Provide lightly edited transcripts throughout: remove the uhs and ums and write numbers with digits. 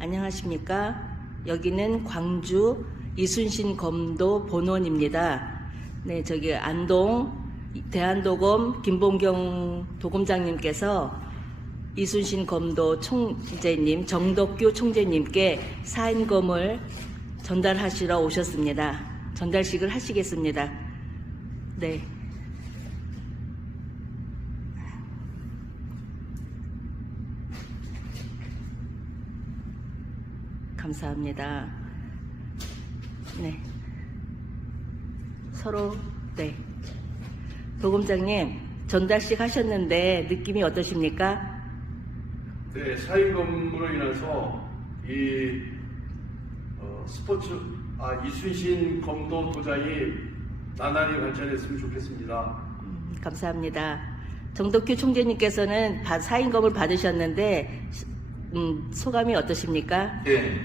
안녕하십니까. 여기는 광주 이순신 검도 본원입니다. 네, 저기 안동 대한도검 김봉경 도검장님께서 이순신 검도 총재님, 정덕규 총재님께 사인검을 전달하시러 오셨습니다. 전달식을 하시겠습니다. 네. 감사합니다. 네. 서로, 네. 도검장님, 전달식 하셨는데 느낌이 어떠십니까? 네, 사인검으로 인해서 이순신 검도 도장이 나날이 발전했으면 좋겠습니다. 감사합니다. 정덕규 총재님께서는 사인검을 받으셨는데 소감이 어떠십니까? 예,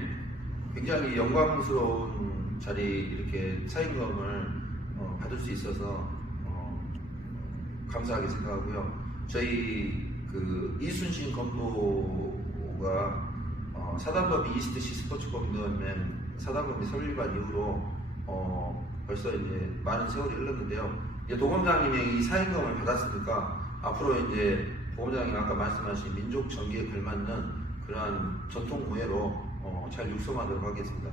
굉장히 영광스러운 자리 이렇게 사인검을 받을 수 있어서 감사하게 생각하고요. 저희 그 이순신 검도가 사단법인 이스트시 스포츠검도연맹 사단법인 설립한 이후로 벌써 이제 많은 세월이 흘렀는데요. 이제 도검장님의 이 사인검을 받았으니까 앞으로 이제 도검장님 아까 말씀하신 민족 정기에 걸맞는 그러한 전통 무예로 잘 육성하도록 하겠습니다.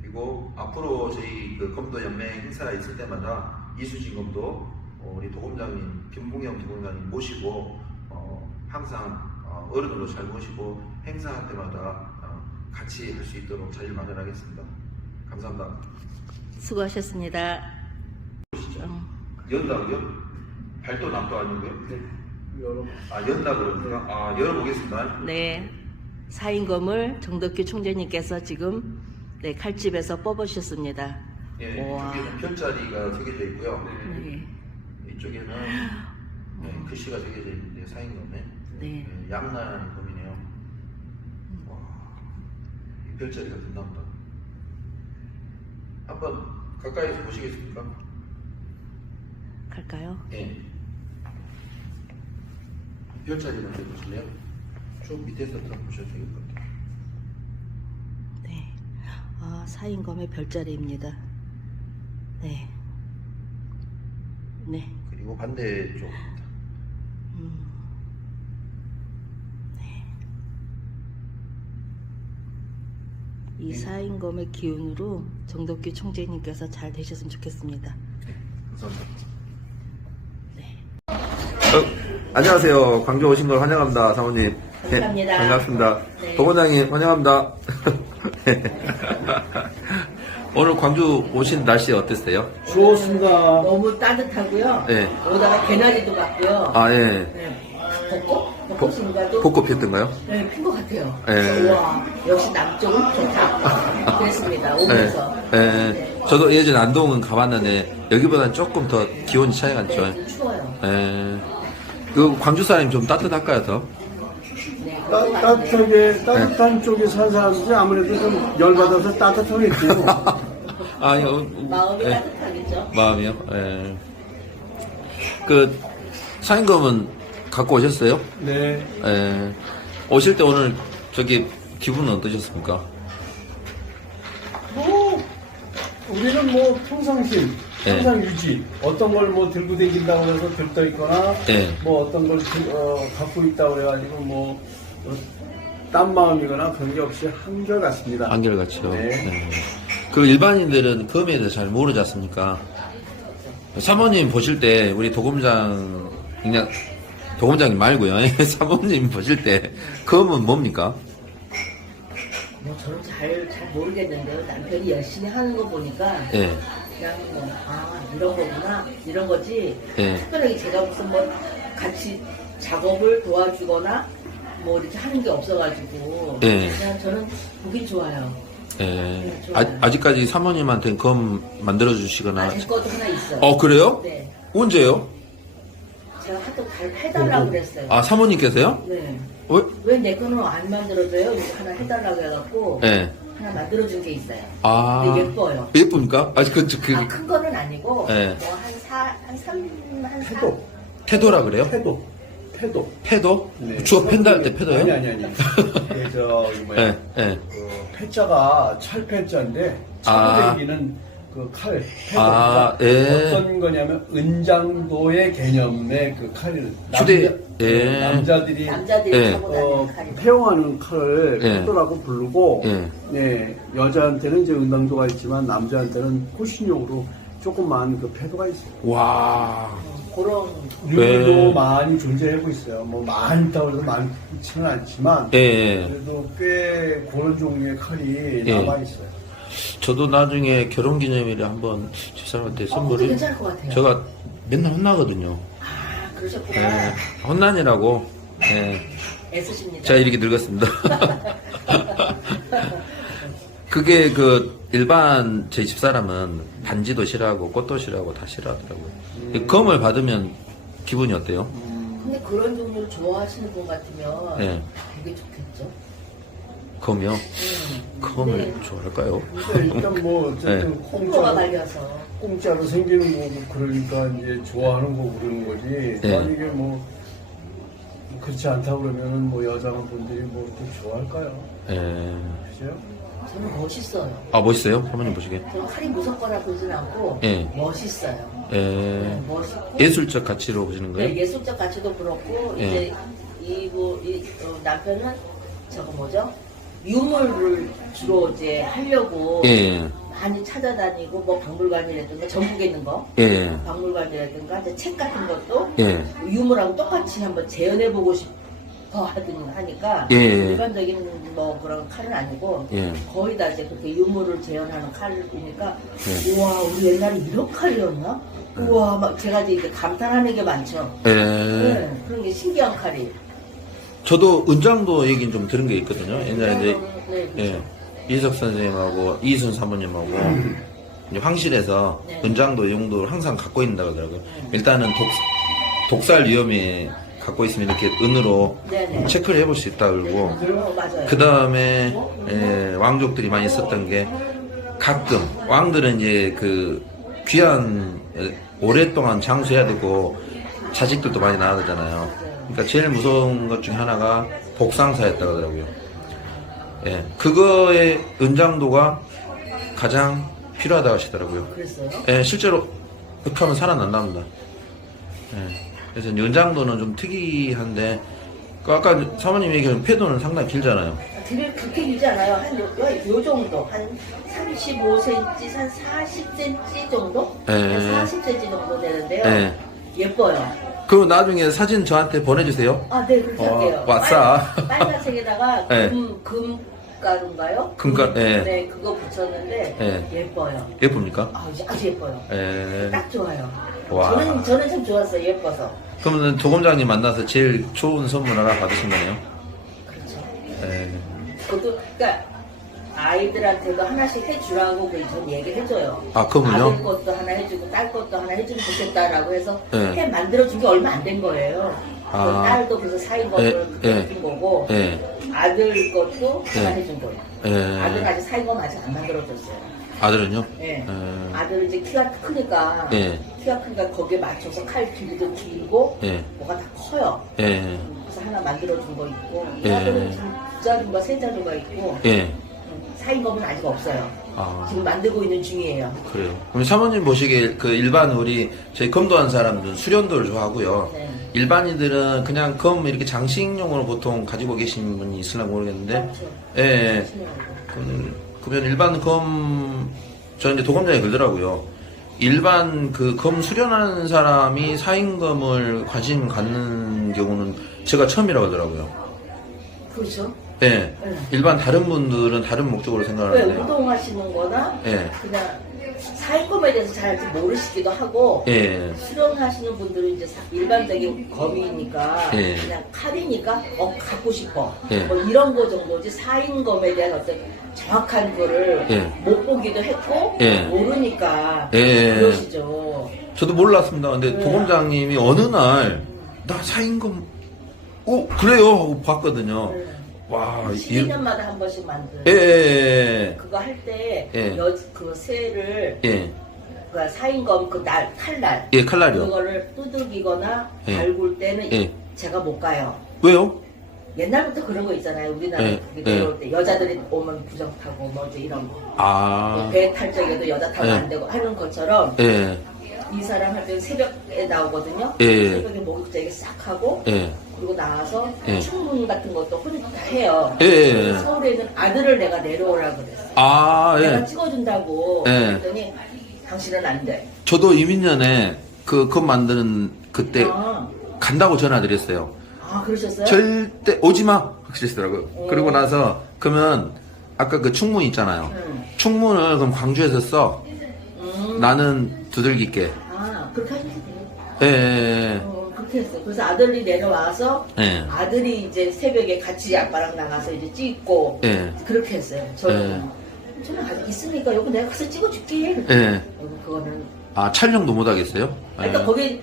그리고 앞으로 저희 그 검도 연맹 행사가 있을 때마다 이순신 검도 우리 도검장님 김봉경 도검장님 모시고 항상 어른으로 잘 모시고 행사할 때마다 같이 할 수 있도록 자리를 마련하겠습니다. 감사합니다. 수고하셨습니다. 연다고요? 발도 납도 아니고요? 네, 연다 그러니까 열어보겠습니다. 네. 사인검을 정덕규 총재님께서 지금 네, 칼집에서 뽑으셨습니다. 예, 우와. 이쪽에는 별자리가 새겨져 있고요. 네. 이쪽에는 글씨가 새겨져 있는데 사인검에 네. 양날 검이네요. 와, 이 별자리가 된답니다. 한번 가까이서 보시겠습니까? 갈까요? 예. 별자리 먼저 보실래요? 쭉 밑에서부터 보셔도 될 것 같아요. 네. 사인검의 별자리입니다. 네. 네. 그리고 반대쪽입니다. 네. 이 사인검의 기운으로 정덕규 총재님께서 잘 되셨으면 좋겠습니다. 네, 감사합니다. 네. 안녕하세요. 광주 오신 걸 환영합니다, 사모님. 감사합니다. 네, 반갑습니다. 네. 도검장님 환영합니다. 오늘 광주 오신 날씨 어땠어요? 좋습니다. 너무 따뜻하고요. 네. 오다가 개나리도 같고요. 아, 예. 네. 벚꽃인가도? 벚꽃 피었던가요? 네, 핀 것 같아요. 네. 우와, 역시 남쪽은 좋다. 그랬습니다. 오면서. 네. 저도 예전 안동은 가봤는데 여기보다는 조금 더 기온이 차이가 네, 나죠. 좀 추워요. 예. 그 광주 사람이 좀 따뜻할까요, 더? 네, 따뜻한 쪽에 산 사람들이 아무래도 좀 열받아서 따뜻하겠죠. 마음이 예. 따뜻하겠죠. 마음이요? 예. 그 사인검은 갖고 오셨어요? 네. 예. 오실 때 오늘 저기 기분은 어떠셨습니까? 우리는 평상심, 항상 유지. 어떤 걸 들고 다닌다고 해서 들떠 있거나, 네. 어떤 걸 갖고 있다고 해가지고 딴 마음이거나 그런 게 없이 한결같습니다. 한결같이요. 네. 네. 그 일반인들은 검에 대해서 잘 모르지 않습니까? 사모님 보실 때 우리 도검장 그냥 도검장님 말고요. 사모님 보실 때 검은 뭡니까? 저는 잘 모르겠는데요. 남편이 열심히 하는 거 보니까 예. 그냥 이런 거구나 이런 거지. 예. 특별하게 제가 무슨 같이 작업을 도와주거나 이렇게 하는 게 없어가지고 예. 그냥 저는 보기 좋아요. 예. 네, 좋아요. 아직까지 사모님한테 검 만들어 주시거나. 제 것도 하나 있어요. 그래요? 네. 언제요? 제가 하도 해달라고 그랬어요. 아, 사모님께서요? 네. 왜? 왜 내 거는 안 만들어줘요? 이거 하나 해달라고 해갖고 예. 하나 만들어준 게 있어요. 아. 근데 예뻐요. 예쁩니까? 큰 거는 아니고 네. 한 3, 한 3, 태도. 태도라 그래요? 태도. 패도. 패도? 네. 주로 팬다 할 때 패도요? 아니. 그 뭐야. 예, 예. 그 패자가 철패자인데 차고 다니는 그 칼, 패도. 아, 예. 어떤 거냐면 은장도의 개념의 그 칼을 휴대, 예. 남자들이 남자들이 차고 다니는 칼이. 패용하는 칼을 예. 패도라고 부르고 예. 네, 여자한테는 이제 은장도가 있지만 남자한테는 호신용으로 조그만 그 패도가 있어요. 와. 그런 류도 네. 많이 존재하고 있어요. 뭐 많다고 해서 많지는 않지만 예. 그래도 꽤 그런 종류의 칼이 예. 남아 있어요. 저도 나중에 결혼기념일에 한번 집사람한테 그것도 선물을 괜찮을 것 같아요. 제가 맨날 혼나거든요. 아, 그러셨구나. 예. 혼난이라고. 예. 애쓰십니다. 제가 이렇게 늙었습니다. 그게 그 일반 제 집사람은 반지도 싫어하고 꽃도 싫어하고 다 싫어하더라고요. 이 검을 받으면 기분이 어때요? 근데 그런 종류를 좋아하시는 분 같으면 예. 되게 좋겠죠. 검이요? 검을 네. 좋아할까요? 근데 일단 뭐 어쨌든 홍보가 갈려서. 공짜로 생기는 거고 그러니까 이제 좋아하는 거고 그러는 거지. 네. 만약에 뭐 그렇지 않다고 그러면은 뭐 여자분들이 뭐 또 좋아할까요? 예. 그죠? 저는 멋있어요. 아, 멋있어요? 사모님 보시기에? 저는 칼이 무섭거나 그러진 않고 예. 멋있어요. 예. 멋있고 예술적 가치로 보시는 거예요? 네, 예술적 가치도 그렇고 예. 이제 남편은 저거 뭐죠? 유물을 주로 이제 하려고 예. 많이 찾아다니고 뭐 박물관이라든가 전국에 있는 거 예. 박물관이라든가 이제 책 같은 것도 예. 유물하고 똑같이 한번 재현해보고 싶어 하니까 예. 일반적인 뭐 그런 칼은 아니고 예. 거의 다 이제 그렇게 유물을 재현하는 칼을 보니까 예. 우와 우리 옛날에 이런 칼이었나? 우와 막 제가 이제 감탄하는 게 많죠. 예. 네, 그런 게 신기한 칼이. 저도 은장도 얘기는 좀 들은 게 있거든요. 옛날에 이제 네, 그렇죠. 예. 이석 선생님하고 이순 사모님하고 이제 황실에서 네. 은장도 용도를 항상 갖고 있는다 그러더라고요. 일단은 독살 위험이 갖고 있으면 이렇게 은으로 네네. 체크를 해볼 수 있다 그러고 맞아요. 그 다음에 왕족들이 많이 썼던 게 가끔 왕들은 이제 그 귀한 오랫동안 장수해야 되고 자식들도 많이 낳아야 되잖아요. 그러니까 제일 무서운 것 중에 하나가 복상사였다 그러더라고요. 예, 그거의 은장도가 가장 필요하다고 하시더라고요. 그랬어요? 예, 실제로 흡하면 살아난답니다. 예, 그래서 은장도는 좀 특이한데 그 아까 사모님 얘기한 패도는 상당히 길잖아요. 되게 그렇게 길지 않아요. 요 정도. 한 35cm, 한 40cm 정도? 예. 한 40cm 정도 되는데요. 예. 예뻐요. 그럼 나중에 사진 저한테 보내주세요. 아, 네, 그렇게 할게요. 왔어. 빨간색에다가 예. 금가루인가요? 금가- 예. 네, 그거 붙였는데 예. 예뻐요. 예쁩니까? 아주 예뻐요. 예. 딱 좋아요. 와. 저는 참 좋았어요. 예뻐서. 그러면 도검장님 만나서 제일 좋은 선물 하나 받으신 거네요? 그렇죠. 예. 그것도 그러니까 아이들한테도 하나씩 해주라고 전 얘기해줘요. 아, 그러면요? 아들 것도 하나 해주고 딸 것도 하나 해주면 좋겠다라고 해서 네. 해 만들어준 게 얼마 안 된 거예요. 아. 그 딸도 그래서 사인검을 예, 예. 해준 거고 예. 아들 것도 하나 예. 해준 거예요. 예. 아들은 아직 사인검 아직 안 만들어줬어요. 아들은요? 예. 예. 아들은 이제 키가 크니까 예. 키가 크니까 거기에 맞춰서 칼 길이도 길고 예. 뭐가 다 커요. 예. 그래서 하나 만들어준 거 있고 예. 아들은 지금 두 자루인가 세 자루가 있고 예. 사인검은 아직 없어요. 아. 지금 만들고 있는 중이에요. 그래요. 그럼 사모님 보시기에 그 일반 우리 저희 검도한 사람들은 수련도를 좋아하고요. 네. 일반인들은 그냥 검 이렇게 장식용으로 보통 가지고 계신 분이 있을까 모르겠는데, 그렇죠. 예. 그러면 일반 검, 저 이제 도검장에 그러더라고요. 일반 그 검 수련하는 사람이 사인검을 관심 갖는 경우는 제가 처음이라고 하더라고요. 그렇죠. 예. 네. 일반 다른 분들은 다른 목적으로 왜 생각하는데, 운동하시는 거나 예. 그냥 사인검에 대해서 잘 모르시기도 하고 예. 수련하시는 분들은 이제 일반적인 검이니까 예. 그냥 칼이니까 갖고 싶어 예. 뭐 이런 거 정도지 사인검에 대한 어떤 정확한 거를 예. 못 보기도 했고 예. 모르니까 예. 그러시죠. 저도 몰랐습니다. 근데 네. 도검장님이 어느 날, 나 사인검, 그래요? 하고 봤거든요. 와, 12년마다 한 번씩 만든 예. 그거 할 때 예. 그 새를 예. 그 사인검 그 칼날 예, 칼날이요. 그거를 두들기거나 예. 달굴 때는 예. 제가 못 가요. 왜요? 옛날부터 그런 거 있잖아요. 우리나라 네, 거기 네. 내려올 때 여자들이 오면 부정 타고 뭐 이제 이런 거. 아, 배 탈 적에도 여자 타면 네. 안 되고 하는 것처럼 예, 이 사람 할 때는 새벽에 나오거든요. 예. 새벽에 목욕제게 싹 하고 예, 그리고 나와서 예. 충문 같은 것도 혼자 다 해요. 예, 예. 서울에 있는 아들을 내가 내려오라 그랬어. 아, 내가 예. 찍어준다고 예. 그랬더니 당신은 안 돼. 저도 이민년에 그것 만드는 그때 아, 간다고 전화 드렸어요. 그러셨어요? 절대 오지 마! 그러시더라고요. 그러고 나서, 그러면, 아까 그 충문 있잖아요. 충문을 그럼 광주에서 써. 나는 두들기 게. 그렇게 하시면 돼요. 예, 예, 그렇게 했어요. 그래서 아들이 내려와서 예. 아들이 이제 새벽에 같이 아빠랑 나가서 이제 찍고 예. 그렇게 했어요. 저는 아직 있으니까 여기 내가 가서 찍어줄게. 예. 그거는 아, 촬영도 못 하겠어요? 그러니까 거기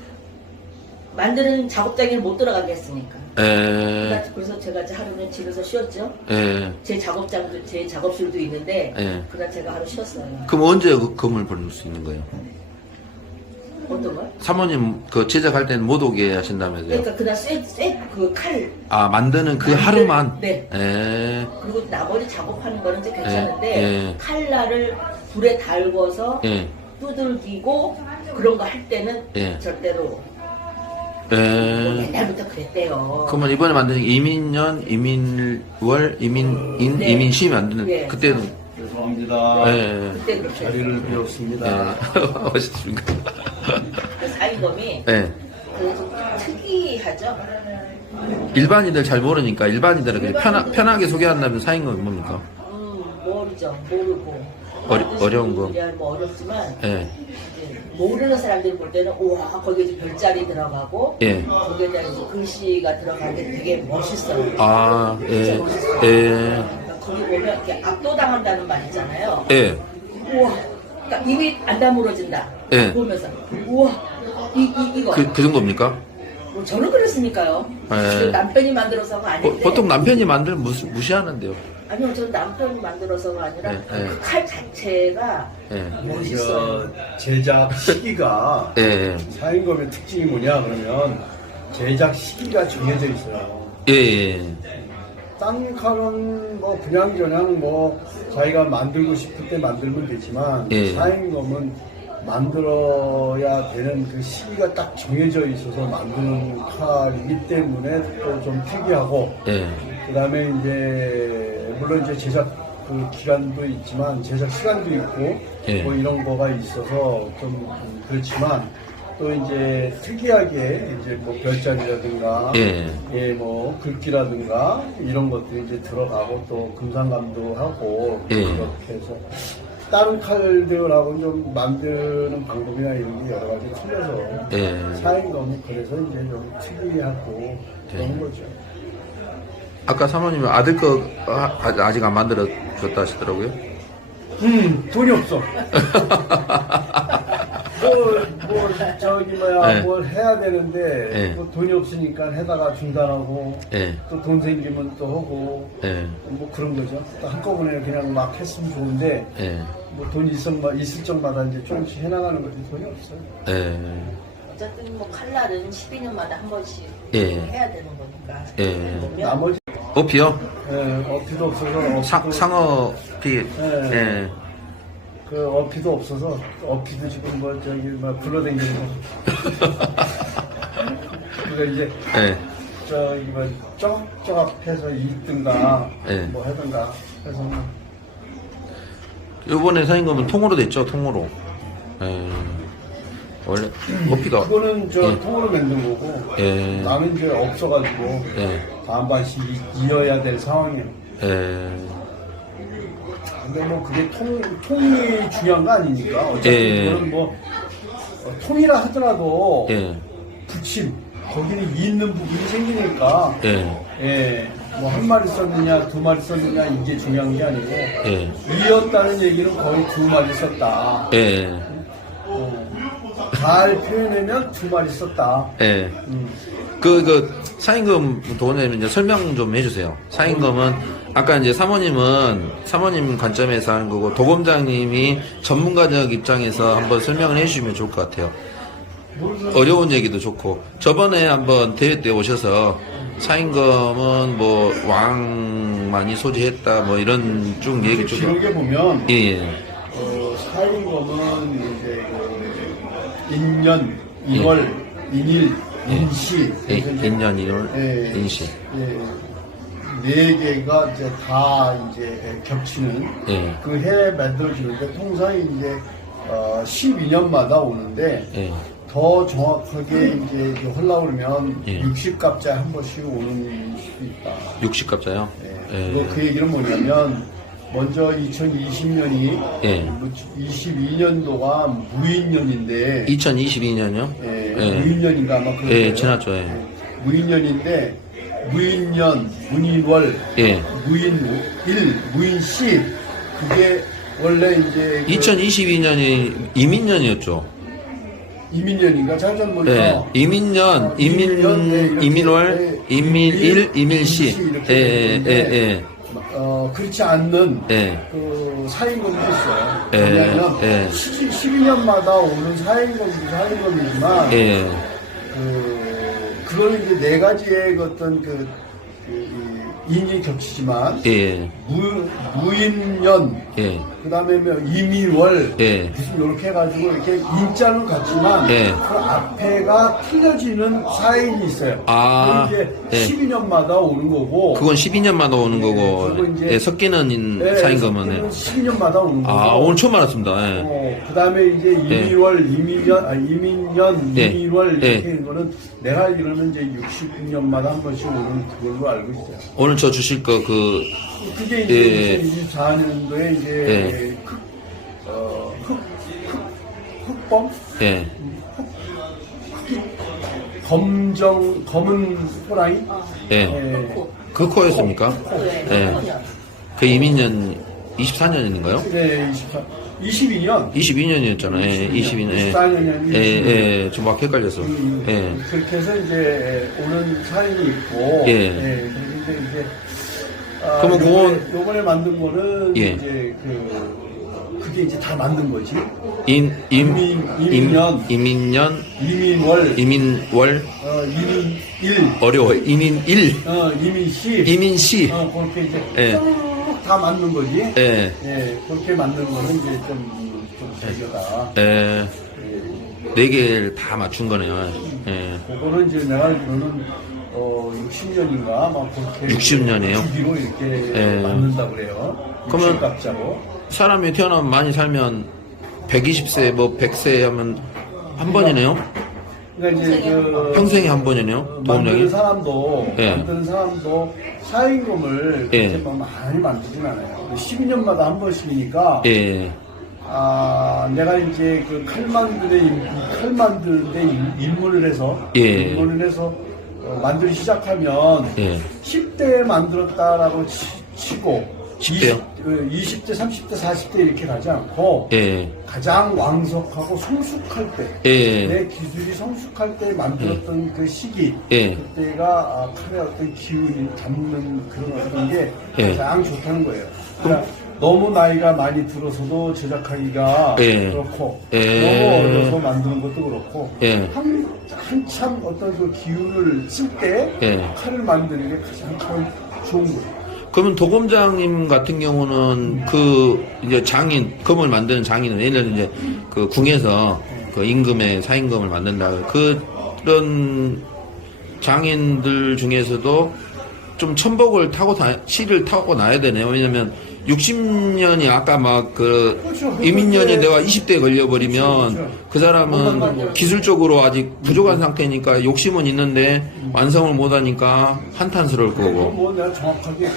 만드는 작업장에는 못 들어가게 했으니까. 예. 그래서 제가 이제 하루는 집에서 쉬었죠. 예. 제 작업장도 제 작업실도 있는데 예. 그날 제가 하루 쉬었어요. 그럼 언제 그 건물 벌릴 수 있는 거예요? 어떤 걸? 사모님 그 제작할 때는 못 오게 하신다면서요? 그러니까 그날 그 칼 아, 만드는 그 하루만? 네. 예. 그리고 나머지 작업하는 거는 이제 괜찮은데 예. 칼날을 불에 달궈서 예. 두들기고 그런 거 할 때는 예. 절대로 예. 옛날부터 그랬대요. 그러면 이번에 만든 이민년, 이민월, 이민인, 네. 이민시 만드는 네. 그때는 죄송합니다. 예. 그때 그렇게 자리를 비웠습니다. 예. 멋있습니다. 그 사인검이 예. 좀 특이하죠. 일반인들 잘 모르니까 일반인들은 그냥 편하게 소개한다면 사인건 뭡니까? 모르죠. 모르고 어려운 거. 뭐 어렵지만 예. 이제 모르는 사람들이 볼 때는 우와 거기에 이제 별자리 들어가고 예. 거기에 대한 이제 글씨가 들어간 게 되게 멋있어요. 아, 예. 진짜 멋있어요. 예. 그러니까 거기 보면 이렇게 압도당한다는 말 있잖아요. 예. 우와, 그러니까 입이 안 다물어진다. 예. 보면서 우와, 이거. 그 정도입니까? 뭐 저는 그랬으니까요. 예. 남편이 만들어서가 아닌데. 보통 남편이 만들면 무시하는데요. 아니요, 저는 남편이 만들어서가 아니라 예, 예. 그 칼 자체가 예. 멋있어요. 제작 시기가 예. 사인검의 특징이 뭐냐 그러면 제작 시기가 정해져 있어요. 예. 예. 딴 칼은 뭐 그냥 뭐 자기가 만들고 싶을 때 만들면 되지만 예. 사인검은 만들어야 되는 그 시기가 딱 정해져 있어서 만드는 칼이기 때문에 또 좀 특이하고 예. 그 다음에 이제 물론 이제 제작 그 기간도 있지만 제작 시간도 있고 예. 뭐 이런 거가 있어서 좀 그렇지만 또 이제 특이하게 이제 뭐 별자리라든가 예. 뭐 글귀라든가 이런 것들이 이제 들어가고 또 금상감도 하고 예. 그렇게 해서 다른 칼들하고 좀 만드는 방법이나 이런 게 여러 가지 틀려서 예. 사인검이 그래서 이제 좀 특이하고 그런 거죠. 아까 사모님은 아들 거 아직 안 만들어줬다 하시더라고요. 돈이 없어. 네. 뭘 해야 되는데, 네. 뭐 돈이 없으니까 해다가 중단하고, 예. 또 돈 생기면 또 하고, 예. 뭐 그런 거죠. 또 한꺼번에 그냥 막 했으면 좋은데, 예. 뭐 돈이 있을 적마다 이제 조금씩 해나가는 거지 돈이 없어요. 예. 어쨌든 뭐 칼날은 12년마다 한 번씩 예. 해야 되는 거니까. 예. 보면 나머지, 어피요? 어피도 없어서, 상어 피. 예. 예. 그 어피도 없어서, 어피도 지금 뭐 저기 막 굴러다니는 거. 그러니까 이제, 예. 저기 뭐 쩍쩍해서 있든가 예. 뭐 하든가 해서 요번에 사인검은 통으로 됐죠, 통으로. 예. 원래 어피가. 그거는 저 예. 통으로 만든 거고 예. 나는 이제 없어가지고 예. 반반씩 이어야 될 상황이에요. 예. 근데 뭐 그게 통이 중요한 거 아니니까 어차피 예. 그거는 뭐 통이라 하더라도 예. 붙임 거기는 있는 부분이 생기니까 예. 예. 뭐 한 마리 썼느냐 두 마리 썼느냐 이게 중요한 게 아니고 예. 이었다는 얘기는 거의 두 마리 썼다. 예. 잘 표현하면 두 마리 썼다. 예. 그 사인검 도원님 이제 설명 좀 해주세요. 사인검은 아까 이제 사모님 관점에서 하는 거고 도검장님이 전문가적 입장에서 한번 설명을 해주시면 좋을 것 같아요. 어려운 얘기도 좋고 저번에 한번 대회 때 오셔서 사인검은 뭐 왕만이 소지했다 뭐 이런 쭉 얘기 쭉 기록에 보면 예. 사인검은 이제 인년, 인월, 인일, 인시 그래서 이제 인년 1월 예, 인시 예, 네 개가 이제 다 이제 겹치는 예. 그 해에 만들어지는데 통상 이제 12년마다 오는데 예. 더 정확하게 이제 흘러오면 예. 60갑자에 한 번씩 오는 수도 있다. 60갑자요? 예. 그 얘기는 뭐냐면 먼저 2020년이 예. 22년도가 무인년인데 2022년이요? 예, 예. 무인년인가 아마 그럴 예, 거예요. 지났죠. 예. 무인년인데 무인년, 무인월, 예. 무인일, 무인시 그게 원래 이제 2022년이 이민년이었죠. 이민년인가 잘잘 모르죠. 예. 이민년, 이민년, 네, 이렇게, 이민월, 네, 이민일, 이민시. 이렇게 예, 예, 되는데, 예, 그렇지 않는 예. 그 사인검도 있어요. 예, 왜냐하면 예. 12년마다 오는 사인검도 사인검이지만 예. 그거는 이제 네 가지의 그 어떤 인이 겹치지만 예. 무인년 예. 그다음에 뭐 이민월 예. 무슨 이렇게 해가지고 이렇게 인자는 같지만 예. 그 앞에가 틀려지는 사인이 있어요. 아, 그게 예. 12년마다 오는 거고. 그건 12년마다 오는 거고, 그리고 이제- 예, 섞이는 사인검은. 예. 12년마다 오는 거고. 아, 오늘 처음 알았습니다. 예. 그다음에 이제 이민월, 이민년, 예. 이민월 예. 이렇게 있는 거는 내가 알기로는 이제 60년마다 한 번씩 오는 그걸로 알고 있어요. 오늘 저 주실 거 그게 이제 예. 2024년도에 이제 예. 흑범? 예. 검은 호랑이? 예. 그 코였습니까? 예. 그 이민년 24년인가요? 네, 22년. 22년이었잖아요. 예, 22년. 예. 24년이면 예, 예, 좀 막 헷갈려서. 예. 그렇게 해서 이제 오는 사인이 있고. 예. 그런데 이제 그러면 그건- 요번에 만든 거는 예. 이제 그게 이제 다 만든 거지. 이민년. 이민년, 이민월, 이민월, 이민일, 어려워. 이민일, 이민시, 이민시. 그렇게 이제 예. 쭉 다 만든 거지. 예. 예, 그렇게 만든 거는 이제 좀 재미가. 예. 네 개를 다 맞춘 거네요. 예. 그거는 이제 내가 알기로는 60년인가 막 그렇게 60년이에요? 주기로 이렇게 예. 만든다 그래요. 그러면- 60갑자로. 사람이 태어나면 많이 살면 120세, 뭐 100세 하면 한 번이네요? 그러니까 이제 평생에 한 번이네요? 도움량이? 만드는 사람도 사인검을 예. 그렇게 막 많이 만들진 않아요. 12년마다 한 번씩이니까 예. 내가 이제 그 칼 만드는데 입문을 해서 예. 만들기 시작하면 예. 10대에 만들었다라고 치고 10대요? 20대, 30대, 40대 이렇게 가지 않고 예. 가장 왕성하고 성숙할 때 예. 내 기술이 성숙할 때 만들었던 그 시기 예. 그때가 칼의 어떤 기운이 잡는 그런 어떤 게 예. 가장 좋다는 거예요. 그러니까 너무 나이가 많이 들어서도 제작하기가 예. 그렇고 예. 너무 어려서 만드는 것도 그렇고 예. 한참 어떤 그 기운을 쓸 때 예. 칼을 만드는 게 가장 좋은 거예요. 그러면 도검장님 같은 경우는 이제 검을 만드는 장인은 예를 이제 그 궁에서 그 임금의 사임금을 만든다. 그런 장인들 중에서도 좀 천복을 실을 타고 나야 되네요. 왜냐면 60년이 아까 막 그렇죠. 이민년이 내가 20대에 걸려버리면 그렇죠. 그 사람은 기술적으로 아직 부족한 상태니까 욕심은 있는데 완성을 못하니까 한탄스러울 거고. 뭐 내가 정확하게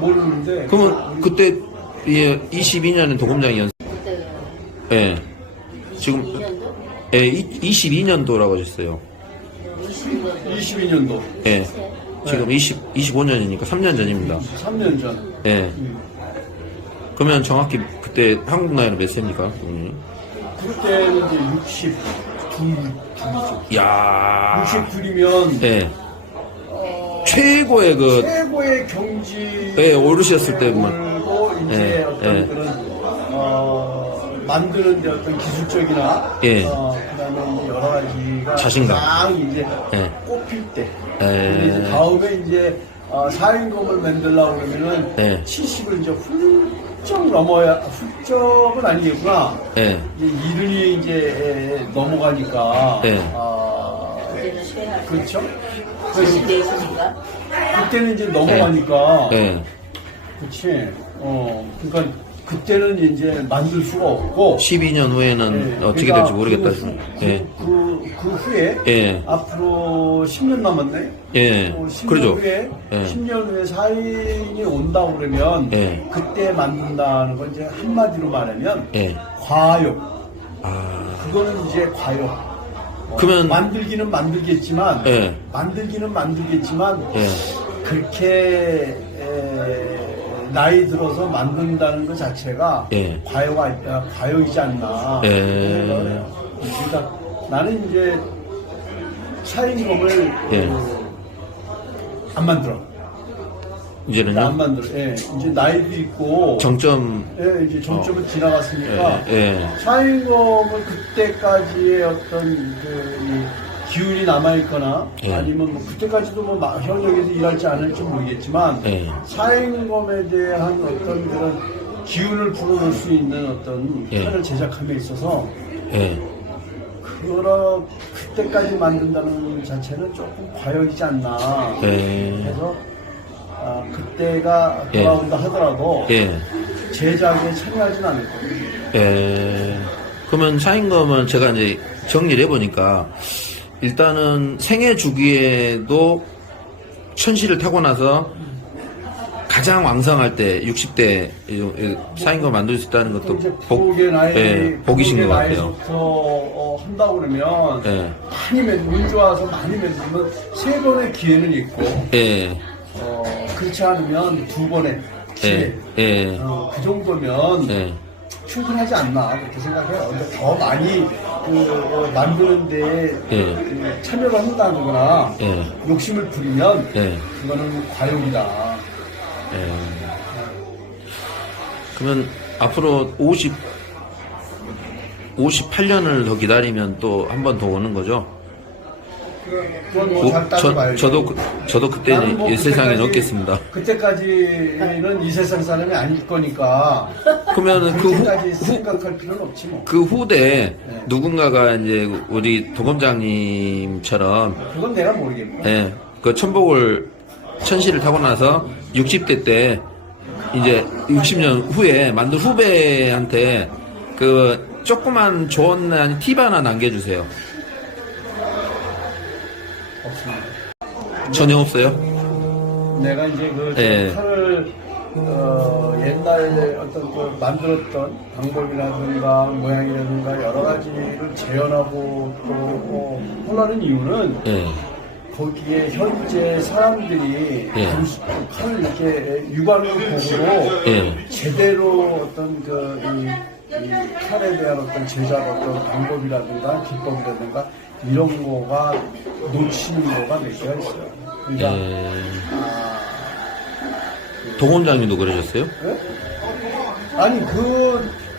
모르는데 그러면 그때 22년에 도검장이었어요. 예. 지금 22년도라고 하셨어요. 22년도 예. 지금 25년이니까 3년 전입니다. 3년 전 예. 그러면 정확히 그때 한국 나이로 몇 세입니까? 그때는 이제 62이죠. 야. 62이면 예. 최고의 최고의 경지 예, 오르셨을 때 뭐. 그리고 이제 예, 어떤 예. 그런 만드는 데 어떤 기술적이나 예. 그다음에 그다음에 이제 여러 가지가 자신감. 딱 이제 예. 꼽힐 때. 예. 근데 이제 다음에 이제 4인검을 만들려고 그러면은 예. 70을 이제 훌쩍 넘어야, 훌쩍은 아니겠구나. 예. 이제 이른이 이제 넘어가니까. 예. 그때는 쇠할 그렇죠? 때 있으니까. 그때는 이제 넘어가니까. 예. 그렇지. 그러니까 그때는 이제 만들 수가 없고. 12년 후에는 예, 어떻게 그러니까 될지 모르겠다. 예. 그 후에 예. 앞으로 10년 남았네. 예. 10년 그러죠. 후에 예. 10년 후에 사인이 온다고 그러면 예. 그때 만든다는 건 이제 한마디로 말하면 예. 과욕. 아. 그거는 이제 과욕. 그러면- 만들기는 만들겠지만 예. 만들기는 만들겠지만 예. 그렇게 나이 들어서 만든다는 것 자체가 예. 과욕이지 않나. 예. 생각을 해요. 그러니까 나는 이제 사인검을 예. 안 만들어. 이제는요? 안 만들어. 예. 이제 나이도 있고. 정점. 예, 이제 정점을 지나갔으니까. 예. 예. 사인검을 그때까지의 어떤 이 기운이 남아있거나 예. 아니면 뭐 그때까지도 뭐 현역에서 일할지 않을지 모르겠지만 예. 사인검에 대한 어떤 그런 기운을 불어넣을 수 있는 어떤 예. 칼을 제작함에 있어서 예. 그때까지 만든다는 자체는 조금 과욕이지 않나. 예. 그래서 그때가 예. 돌아온다 하더라도 예. 제작에 참여하진 않을 거예요. 예. 그러면 사인검은 제가 이제 정리를 해보니까 일단은 생애 주기에도 천시를 타고 나서 가장 왕성할 때 60대 사인검 만들 수 있다는 또 것도 이제 부엌의 나이, 예, 복이신 것 같아요. 나이부터 한다고 그러면 예. 많이 운 좋아서 많이 만들면 3번의 기회는 있고 예. 그렇지 않으면 2번의 기회. 예. 예. 그 정도면 예. 충분하지 않나 그렇게 생각해요. 근데 더 많이 만드는데 예. 참여를 한다거나 예. 욕심을 부리면 예. 그거는 과욕이다. 예. 그러면 앞으로 58년을 더 기다리면 또 한 번 더 오는 거죠? 그건 뭐잘 따져봐야죠. 저도 그때 나는 뭐 이 세상에 그때까지- 넣겠습니다. 그때까지는 이 세상 사람이 아닐 거니까 그러면 그때까지 생각할 필요는 없지 뭐. 그 후대에 네. 누군가가 이제 우리 도검장님처럼 그건 내가 모르겠고. 예, 그 천시를 타고 나서 60대 때 이제 60년 후에 만든 후배한테 그 조그만 조언 팁 하나 남겨주세요. 없습니다. 전혀 없어요? 내가 이제 그 예. 칼을 옛날에 어떤 그 만들었던 방법이라든가 모양이라든가 여러 가지를 재현하고 또 하려는 이유는 예, 거기에 현재 사람들이 예. 칼을 이렇게 육안으로 보고 예, 제대로 어떤 이 칼에 대한 어떤 제작 어떤 방법이라든가 기법이라든가 이런 거가 놓치는 거가 몇 개가 있어요. 그러니까 예. 도검장님도 그러셨어요? 예? 아니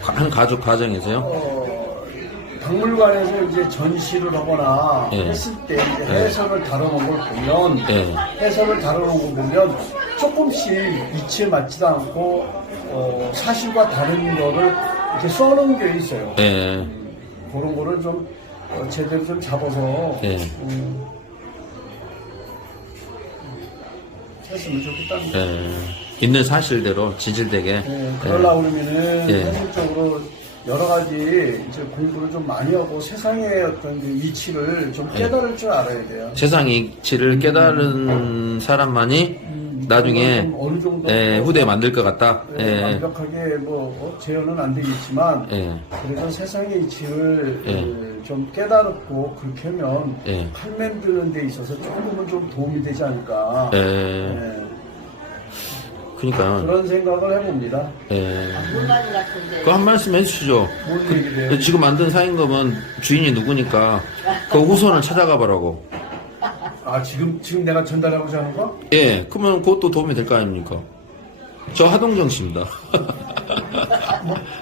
한 가족 가정에서요? 박물관에서 이제 전시를 하거나 예. 했을 때 이제 해설을 다뤄놓은 걸 보면 예. 해설을 다뤄놓은 걸 보면 조금씩 이치에 맞지도 않고 사실과 다른 거를 이렇게 써놓은 게 있어요. 예, 그런 거를 좀 제대로 좀 잡아서 예. 했으면 좋겠다는 거예요. 예. 있는 사실대로 진실되게. 그러려고 그러면은 예. 현실적으로 여러 가지 이제 공부를 좀 많이 하고 세상의 어떤 그 이치를 좀 깨달을 줄 알아야 돼요. 세상 이치를 깨달은 사람만이 나중에 좀 어느 정도 후대에 만들 것 같다. 예. 완벽하게 재현은 안 되겠지만 예. 그래서 세상의 이치를 예. 좀 깨달았고 그렇게 하면 예. 칼 만드는 데 있어서 조금은 좀 도움이 되지 않을까. 예. 예. 그러니까. 그런 생각을 해봅니다. 예. 물만이 같은데. 그 한 말씀 해주시죠. 뭔 얘기를 해요? 지금 만든 사인검은 주인이 누구니까 그 후손을 찾아가 보라고. 지금 내가 전달하고자 하는 거? 예. 그러면 그것도 도움이 될 거 아닙니까? 저 하동정 씨입니다.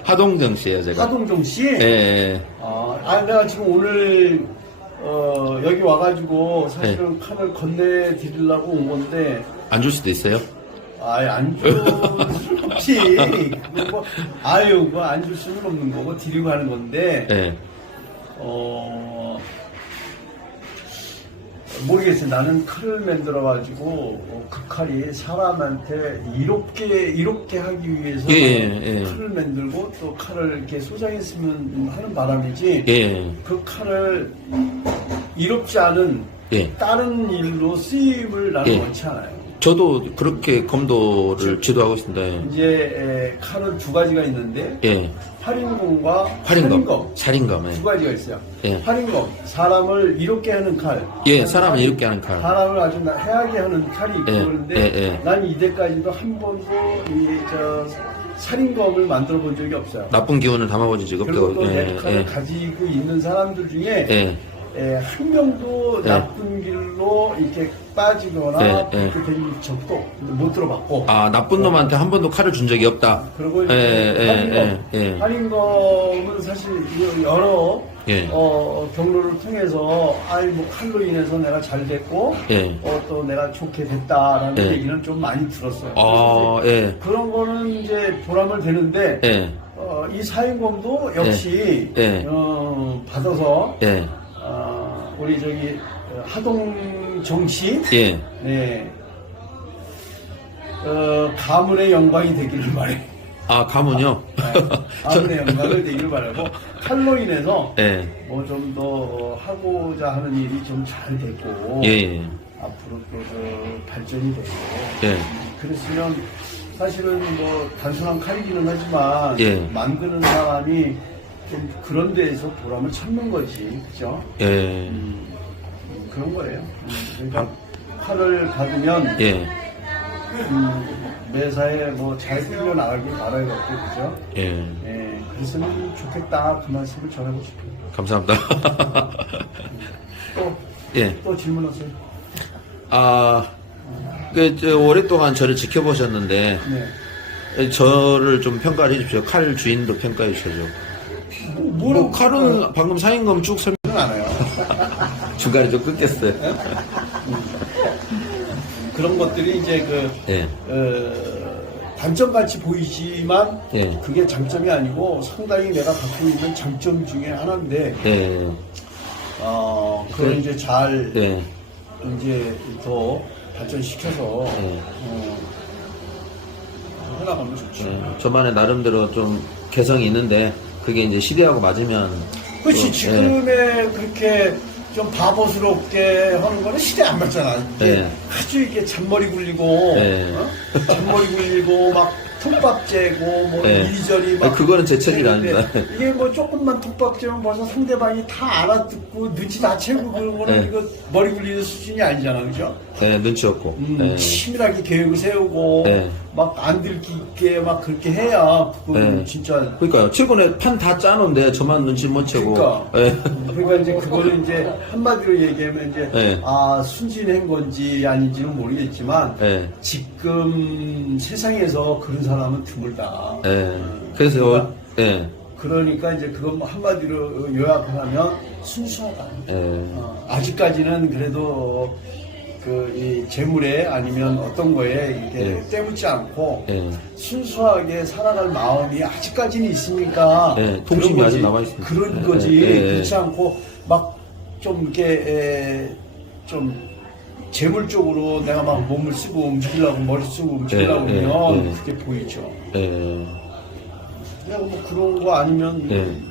하동정 씨예요, 제가. 하동종 씨? 예. 내가 지금 오늘 여기 와가지고 사실은 칼을 건네드리려고 온 건데 안 줄 수도 있어요? 안 좋지. 안 줄 수는 없는 거고 드리고 하는 건데 예. 모르겠어요. 나는 칼을 만들어가지고 그 칼이 사람한테 이롭게 하기 위해서 칼을 만들고 또 칼을 이렇게 소장했으면 하는 바람이지. 예. 그 칼을 이롭지 않은 예. 다른 일로 쓰임을 나는 예. 원치 않아요. 저도 그렇게 검도를 지도하고 있습니다. 이제 칼은 두 가지가 있는데 예. 활인검과 활인검, 살인검. 두 가지가 있어요. 예. 활인검, 사람을 이롭게 하는 칼. 예, 사람을 이롭게 하는 칼. 사람을 아주 해하게 하는 칼이 있고 예, 그런데 예. 난 이때까지도 한 번도 살인검을 만들어 본 적이 없어요. 나쁜 기운을 담아보지 지금 그리고 없다고. 또 내 칼을 가지고 있는 사람들 중에 예. 한 명도 예. 나쁜 길로 이렇게 빠지거나 예. 그렇게 된 적도 못 들어봤고. 나쁜 놈한테 한 번도 칼을 준 적이 없다. 그리고 이제 예. 할인검은 사실 여러 예. 경로를 통해서 칼로 인해서 내가 잘 됐고 예. 또 내가 좋게 됐다라는 예. 얘기는 좀 많이 들었어요. 그래서 예. 그런 거는 이제 보람을 되는데 예. 이 사인검도 역시 예. 받아서 예. 우리 저기 하동정 씨 예. 네. 가문의 영광이 되기를 바래. 가문요? 가문의 영광을 되기를 바라고 칼로 인해서 예. 뭐 좀 더 하고자 하는 일이 좀 잘 됐고 예. 앞으로 또 발전이 되고 예. 그랬으면 사실은 뭐 단순한 칼이기는 하지만 예. 만드는 사람이 좀 그런 데에서 보람을 찾는 거지, 그죠? 예. 그런 거예요. 그러니까 칼을 받으면 예. 매사에 뭐 잘 끌려 나가길 바라겠고, 그죠? 예. 예, 그랬으면 좋겠다 그 말씀을 전하고 싶어요. 감사합니다. 또, 또 질문하세요. 오랫동안 저를 지켜보셨는데, 네. 저를 좀 평가를 해주십시오. 칼 주인도 평가해 주셔죠. 칼은 방금 사인검 쭉 설명 안 해요. 중간에 좀 끊겼어요. 그런 것들이 이제 단점같이 보이지만 예. 그게 장점이 아니고 상당히 내가 갖고 있는 장점 중에 하나인데 예. 그걸 이제 잘 예. 이제 더 발전시켜서 해나가면 좋죠. 저만의 나름대로 좀 개성이 있는데 그게 이제 시대하고 맞으면 그렇지 또, 지금의 그렇게 좀 바보스럽게 하는 거는 시대 안 맞잖아. 이게 네. 아주 이게 잔머리 굴리고, 네. 잔머리 굴리고 막 톱밥 재고 뭐 네. 이리저리 막 그거는 제 책이 하는데 아닙니다. 이게 뭐 조금만 톱밥 재면 벌써 상대방이 다 알아듣고 눈치 다 채고 그런 거는 네. 이거 머리 굴리는 수준이 아니잖아, 그죠? 네, 눈치 없고. 네. 치밀하게 계획을 세우고 네. 막 안 들키게 막 그렇게 해야 그거는 네. 진짜. 그러니까요. 최근에 판 다 짜놓은데 저만 눈치 못 채고. 그러니까. 네. 그러니까 이제 그거는 이제 한마디로 얘기하면 이제 네. 순진한 건지 아닌지는 모르겠지만 네. 지금 세상에서 그런 사람은 드물다. 네. 그래서 그러니까 이제 그건 한마디로 요약하면 순수하다. 아직까지는 그래도 이 재물에 아니면 어떤 거에 이렇게 떼묻지 않고 순수하게 살아갈 마음이 아직까지는 있으니까 통심이 아직 남아있습니다. 그런 거지. 그렇지 않고 막 좀 이렇게 좀 재물 쪽으로 내가 막 몸을 쓰고 움직이려고 머리 쓰고 움직이려고 하면 그게 보이죠. 그냥 뭐 그런 거 아니면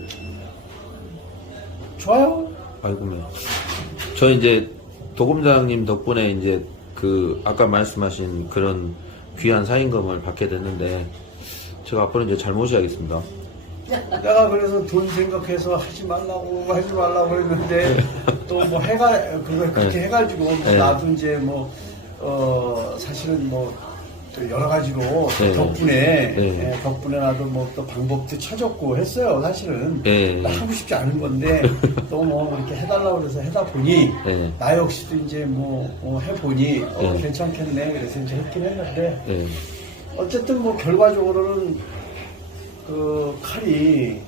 좋아요. 아이고면. 저 이제 도검장님 덕분에 이제 아까 말씀하신 그런 귀한 사인검을 받게 됐는데 제가 앞으로 이제 잘 모셔야겠습니다. 내가 그래서 돈 생각해서 하지 말라고 했는데 또 뭐 그렇게 해가지고 뭐 나도 이제 뭐 사실은 뭐 또 여러 가지로 덕분에 나도 뭐 또 방법도 찾았고 했어요. 사실은 하고 싶지 않은 건데 또 뭐 이렇게 해달라고 그래서 해다 보니 나 역시도 이제 뭐 해보니 괜찮겠네. 그래서 이제 했긴 했는데 어쨌든 뭐 결과적으로는 그 칼이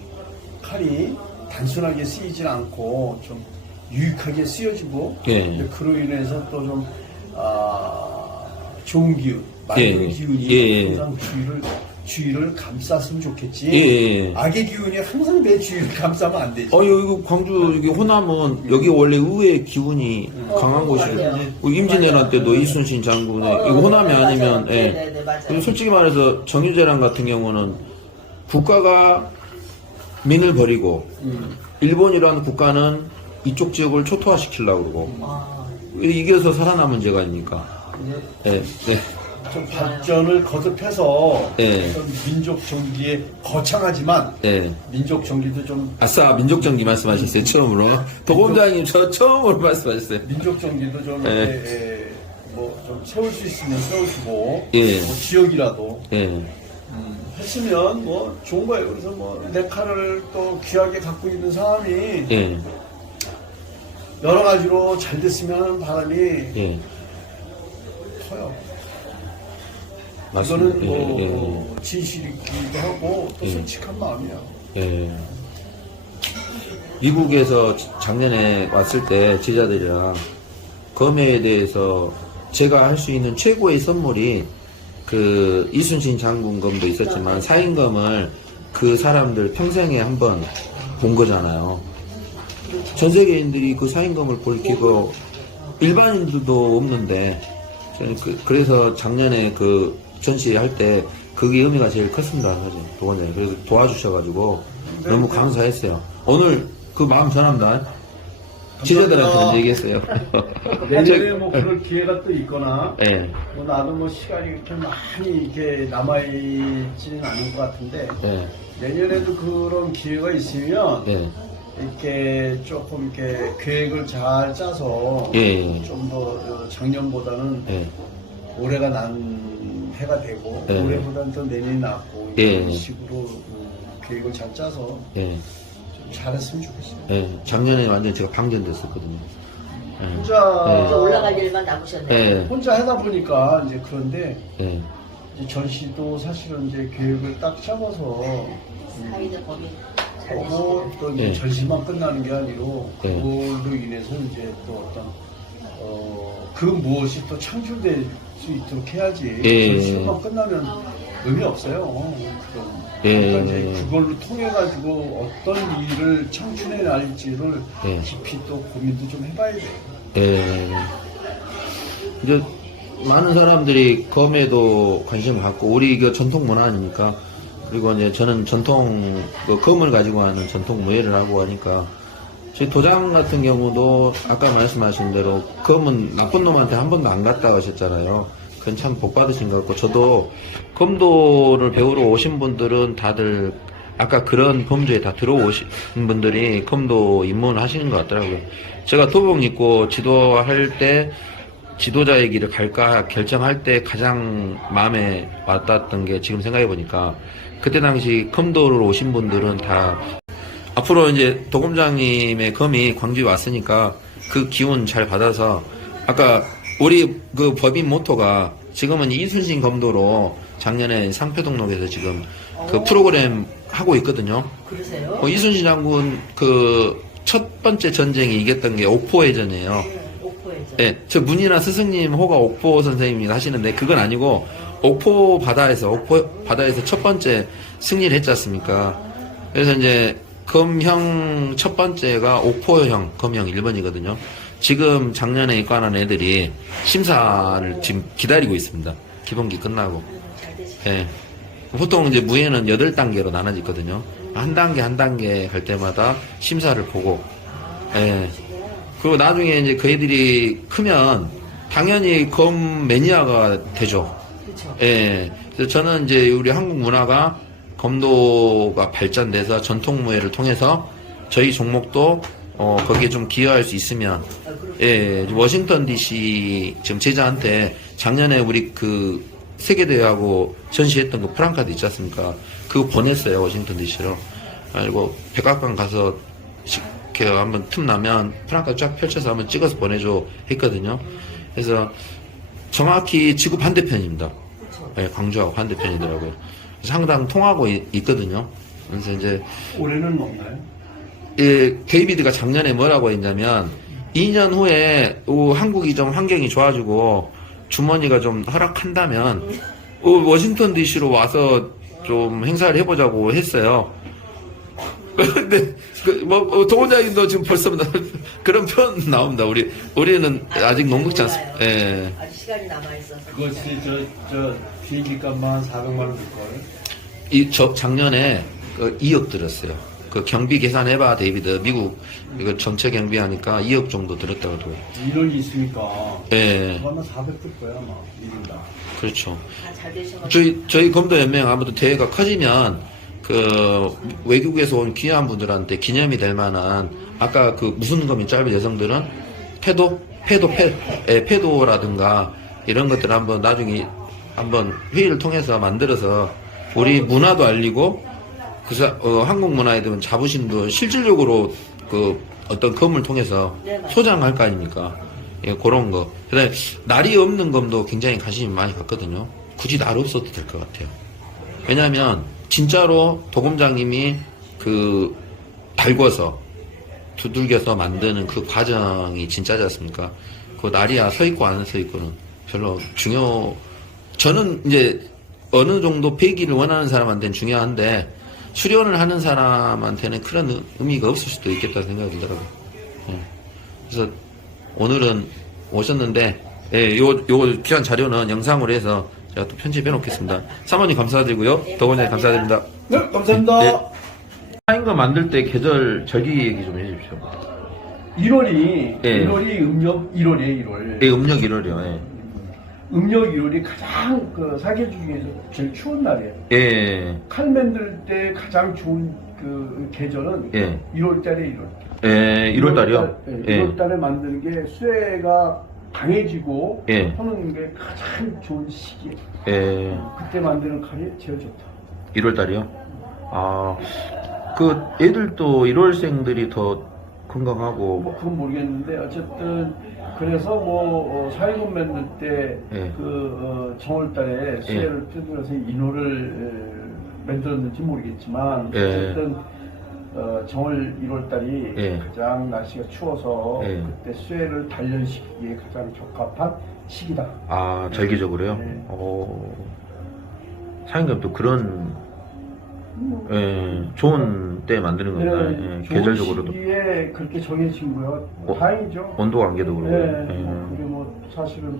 단순하게 쓰이질 않고 좀 유익하게 쓰여지고 예. 이제 그로 인해서 또 좀 좋은 기운, 맑은 예. 기운이 예. 항상 주위를 감쌌으면 좋겠지. 예. 악의 기운이 항상 내 주위를 감싸면 안 되지. 이거 광주 여기 호남은 여기 원래 의외의 기운이 강한 곳이에요. 맞아요. 임진왜란 때도 이순신 장군의 이거 호남이 맞아요. 아니면 예. 네네네, 맞아요. 그리고 솔직히 말해서 정유재랑 같은 경우는 국가가 민을 버리고 일본이라는 국가는 이쪽 지역을 초토화시키려고 그러고 아, 이겨서 살아남은 죄가 아닙니까? 예. 네. 좀 발전을 거듭해서 예. 어떤 민족 정기에 거창하지만 예. 민족 정기도 좀 아싸 민족정기 말씀하셨어요 처음으로 도검장님 저 처음으로 말씀하셨어요. 민족 정기도 좀 예. 이렇게 뭐 좀 세울 수 있으면 세우시고 예. 뭐 지역이라도 예. 했으면 뭐 좋은 거예요. 그래서 뭐 내 칼을 또 귀하게 갖고 있는 사람이 예. 여러 가지로 잘 됐으면 하는 바람이 예. 커요. 맞습니다. 이거는 뭐 진실이기도 하고 또 예. 솔직한 마음이야. 예. 미국에서 작년에 왔을 때 제자들이랑 검에 대해서 제가 할 수 있는 최고의 선물이 그 이순신 장군검도 있었지만 사인검을 그 사람들 평생에 한 번 본 거잖아요. 전 세계인들이 그 사인검을 볼 기회가 일반인들도 없는데 저는 그래서 작년에 그 전시할 때 그게 의미가 제일 컸습니다. 사실 도원장님 그래서 도와주셔가지고 너무 감사했어요. 오늘 그 마음 전합니다. 지자들한테 얘기했어요. 내년에 뭐 그럴 기회가 또 있거나 예, 뭐 나도 뭐 시간이 이렇게 많이 이렇게 남아있지는 않을 것 같은데 예, 내년에도 그런 기회가 있으면 예, 이렇게 조금 이렇게 계획을 잘 짜서 예. 좀 더 작년보다는 예, 올해가 난 해가 되고 예. 올해보다는 더 내년이 낫고 예. 이런 식으로 계획을 잘 짜서 예, 좀 잘했으면 좋겠어요. 예. 작년에 완전 제가 방전됐었거든요. 예, 혼자 이제 올라갈 일만 남으셨네요. 예, 혼자 하다 보니까 이제 그런데 예, 이제 전시도 사실은 이제 계획을 딱 잡아서 사이드 범위 잘 하고 또 이제 예. 전시만 끝나는 게 아니고 예. 그걸로 인해서 이제 또 어떤 그 무엇이 또 창출될 수 있도록 해야지 예. 전시만 끝나면 의미 없어요. 예. 그러니까 이제 그걸로 통해 가지고 어떤 일을 창출해 낼지를 예. 깊이 또 고민도 좀 해봐야 돼요. 예. 이제 많은 사람들이 검에도 관심을 갖고 우리 그 전통 문화 아닙니까? 그리고 이제 저는 전통 그 검을 가지고 하는 전통 무예를 하고 하니까 저희 도장 같은 경우도 아까 말씀하신 대로 검은 나쁜 놈한테 한 번도 안 갔다 하셨잖아요. 그건 참 복 받으신 것 같고 저도 검도를 배우러 오신 분들은 다들 아까 그런 범주에 다 들어오신 분들이 검도 입문을 하시는 것 같더라고요. 제가 도복 입고 지도할 때 지도자의 길을 갈까 결정할 때 가장 마음에 와닿았던 게 지금 생각해 보니까 그때 당시 검도를 오신 분들은 다 앞으로 이제 도검장님의 검이 광주에 왔으니까 그 기운 잘 받아서 아까 우리 그 법인 모토가 지금은 이순신 검도로 작년에 상표등록에서 지금 그 프로그램 하고 있거든요. 그러세요? 이순신 장군 그 첫 번째 전쟁이 이겼던 게 옥포해전이에요. 옥포에서. 예, 저 문이나 스승님 호가 옥포 선생님이 하시는데 그건 아니고 옥포 바다에서 첫 번째 승리를 했지 않습니까? 그래서 이제 검형 첫 번째가 옥포형 검형 1번이거든요. 지금 작년에 입관한 애들이 심사를 지금 기다리고 있습니다. 기본기 끝나고. 잘 되시죠. 예. 보통 이제 무예는 8단계로 나눠지거든요. 한 단계 한 단계 할 때마다 심사를 보고, 예. 그리고 나중에 이제 그 애들이 크면 당연히 검 매니아가 되죠. 그렇죠. 예. 그래서 저는 이제 우리 한국 문화가 검도가 발전돼서 전통무예를 통해서 저희 종목도 거기에 좀 기여할 수 있으면, 예, 워싱턴 DC 지금 제자한테 작년에 우리 그 세계대회하고 전시했던 그 프랑카드 있지 않습니까? 그거 보냈어요, 워싱턴 DC로. 그리고 백악관 가서 이렇게 한번 틈나면 프랑카드 쫙 펼쳐서 한번 찍어서 보내줘 했거든요. 그래서 정확히 지구 반대편입니다. 예, 광주하고 반대편이더라고요. 그래서 항상 통하고 있거든요. 그래서 이제 올해는 없나요? 데이비드가 작년에 뭐라고 했냐면 2년 후에 한국이 좀 환경이 좋아지고 주머니가 좀 허락한다면 워싱턴 DC로 와서 좀 행사를 해보자고 했어요. 근데 동원장님도 지금 벌써 그런 표현 나옵니다. 우리는 아직 녹록지 않습니다. 예. 아직 시간이 남아 있어서. 그것이 저 비행기 값만 한 400만 원 들걸. 저 작년에 2억 들었어요. 그 경비 계산해봐, 데이비드. 미국 이거 전체 경비하니까 2억 정도 들었다고 하더라고요. 인원이 있으니까. 예. 그거는 400 들 거야 아마 1인당. 그렇죠. 잘 되셔가지고. 저희 검도연맹 아무튼 대회가 커지면 그 외국에서 온 귀한 분들한테 기념이 될 만한 아까 그 무슨 검이 짧은 여성들은 페도라든가 이런 것들 한번 나중에 한번 회의를 통해서 만들어서 우리 문화도 알리고 한국 문화에 대한 자부심도 실질적으로 그 어떤 검을 통해서 소장할 거 아닙니까? 예, 그런 거. 그다음에 날이 없는 검도 굉장히 관심이 많이 갖거든요. 굳이 날 없어도 될 것 같아요. 왜냐하면 진짜로 도검장님이 그 달궈서 두들겨서 만드는 그 과정이 진짜지 않습니까? 그 날이야 서 있고 안 서 있고는 별로 저는 이제 어느 정도 배기를 원하는 사람한테는 중요한데 수련을 하는 사람한테는 그런 의미가 없을 수도 있겠다 생각이 들더라고요. 그래서 오늘은 오셨는데 요 귀한 자료는 영상으로 해서 제가 또 편집해 놓겠습니다. 사모님 감사드리고요. 도원장님 감사드립니다. 네, 감사합니다. 네. 사인거 만들 때 계절 절기 얘기 좀 해주십시오. 1월이 예. 1월이 음력 1월이에요 1월. 예, 음력 1월이요. 예. 음력 1월이 가장 그 사계절 중에서 제일 추운 날이에요. 예. 칼 만들 때 가장 좋은 그 계절은 예. 1월달에 1월. 예, 1월달이요? 예. 1월달에 만드는 게 쇠가 강해지고 예. 하는 게 가장 좋은 시기예요. 예. 그때 만드는 칼이 제일 좋다. 1월달이요? 아, 그 애들도 1월생들이 더 건강하고 뭐 그건 모르겠는데 어쨌든 그래서 뭐 사회금 만들 때 예. 그 정월달에 쇠를 뜯어서 인호를 만들었는지 모르겠지만 예. 어쨌든 정월 1월달이 예. 가장 날씨가 추워서 예. 그때 쇠를 단련시키기에 가장 적합한 시기다. 아, 절기적으로요? 네. 사인감도 그런 좋은 때 만드는 건가요? 예, 계절적으로도 좋은 시기에 그렇게 정해진 거요. 다행이죠. 온도 관계도 그렇고. 네. 예. 그리고 뭐 사실은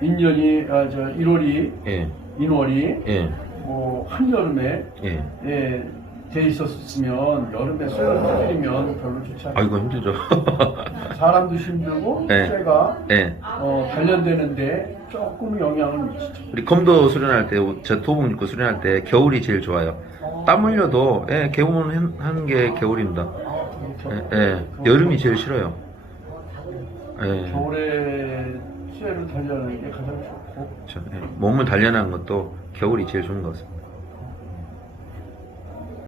인연이 1월이 예. 인월이 예. 뭐 한여름에 예. 돼 있었으면 여름에 쇠를 터뜨리면 별로 좋지 않아요. 아이고 힘들죠. 사람도 힘들고 네. 쇠가 예. 단련되는데 조금 영향을 미치죠. 우리 검도 수련할 때, 저 도복 입고 수련할 때 겨울이 제일 좋아요. 땀 흘려도 개운 하는 게 겨울입니다. 예. 여름이 제일 싫어요. 예. 겨울에 쇠를 단련하는 게 가장 좋고 몸을 단련하는 것도 겨울이 제일 좋은 것 같습니다.